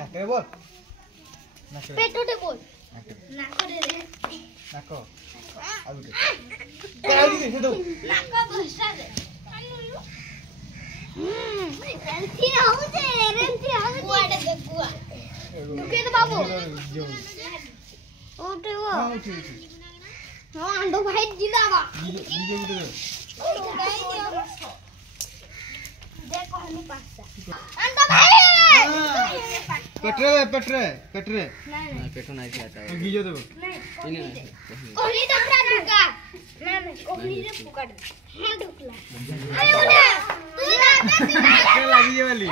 নাকে বল নাকে পেটে বল নাকে নাকে রে নাকো আউটে কাই দিছে দাও নাকে বসা দে রেন্টি হউছে কুয়াড়ে দে কুয়া ঢুকে দে বাবু ওটে ও হ্যাঁ উঠে হ্যাঁ আন্ডো ভাই জিলাবা ডিজে উঠে দে দেখো আমি পাঁচটা আন্ডো ভাই पेट्रे না না পেটো নাই খাতা गीजो दे ইনে কোহলি তোমরা ঢুকা না কোহলি রে পুকাড় হ্যাঁ ঢুকলা আরে ওটা তুই না के लागी वाली